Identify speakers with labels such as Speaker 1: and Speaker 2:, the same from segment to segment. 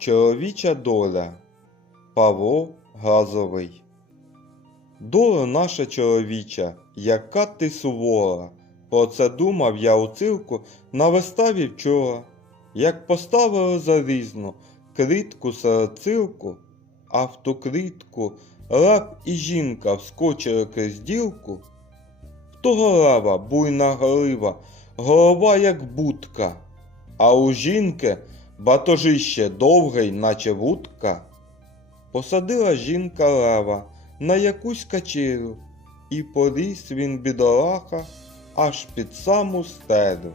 Speaker 1: Чоловіча доля Павло Газовий Доля наша чоловіча, яка ти сувора. Про це думав я у цирку на виставі вчора. Як поставили залізну критку серед цирку, а в ту критку раб і жінка вскочили крізь ділку, в того раба буйна грива, голова як будка, а у жінки батожище довгий, наче вудка. Посадила жінка лева на якусь качеру, і поріс він бідолаха аж під саму стеду.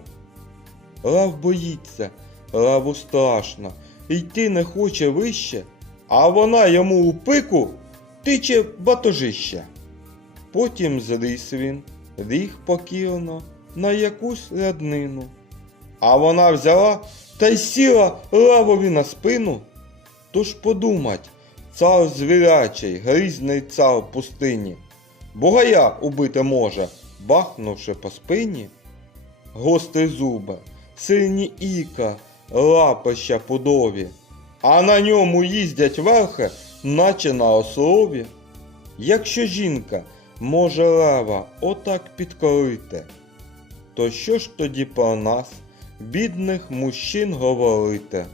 Speaker 1: Лев боїться, леву страшно, йти не хоче вище, а вона йому у пику тиче батожище. Потім зріс він, ріг покірно на якусь ряднину. А вона взяла та й сіла левові на спину. Тож подумать, цар звірячий, грізний цар пустині, Бугая убити може, бахнувши по спині. Гострі зуби, сильні іка, лапища пудові, а на ньому їздять верхи, наче на ослові. Якщо жінка може лева отак підкорити, то що ж тоді про нас, бідних мужчин, говорити?